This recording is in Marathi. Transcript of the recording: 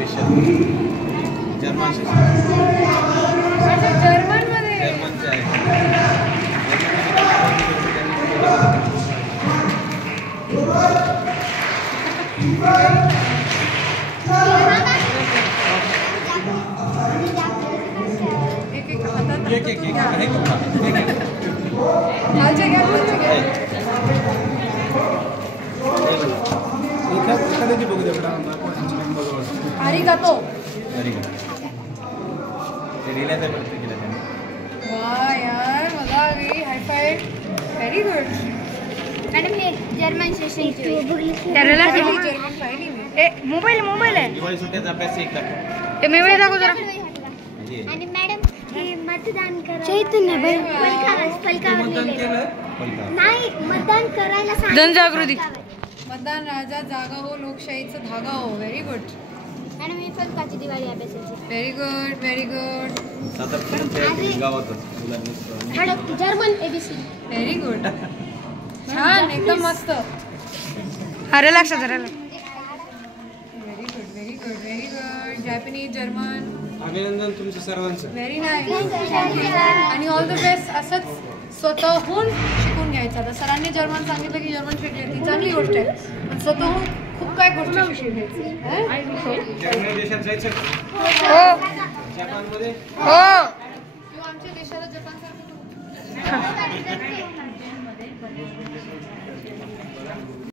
स्पेशल जर्मन जर्मनमध्ये जर्मनचे आहे. एक एक एक आहे का एक एक खालचे घ्या खालचे घ्या एखाद्याची बघू दे बेटा आरिगातो अरे ते रिलायझ आहे प्रत्येकीला त्यांनी. वा यार मजा आ गई हाय फाय व्हेरी गुड मॅडम हे जर्मन सेशन जर्मन पाहिली मी मोबाईल आहे दिवाळी सुट्ट्याचा अभ्यास एक टाकतो. ते मी दाखव जरा आणि मॅडम हे मतदान करा चैतन्य फलकावर लिहिलेलं. नाही मतदान करायला सांगितलं. जनजागृती मतदान राजा जागा हो लोकशाहीचा धागा हो व्हेरी गुड मॅडम ही फलकाची दिवाळी अभ्यासाची व्हेरी गुड व्हेरी गुड सातारपर्यंत गावातच मुलांनी हडक जर्मन एबीसी व्हेरी गुड छान एकदम मस्त अरे लक्षात राहिलं very good very good Japanese German अभिनंदन तुमचं सर्वांचं. व्हेरी नाईस आणि ऑल द बेस्ट असंच स्वतःहून शिकून घ्यायचं. आता सरांनी जर्मन सांगितलं की जर्मन शिकली ती चांगली गोष्ट आहे पण स्वतःहून खूप काय गोष्टी शिकून घ्यायची. जर्मनी देशात जायचं हो जपानमध्ये हो आमच्या देशाला जपान सारखं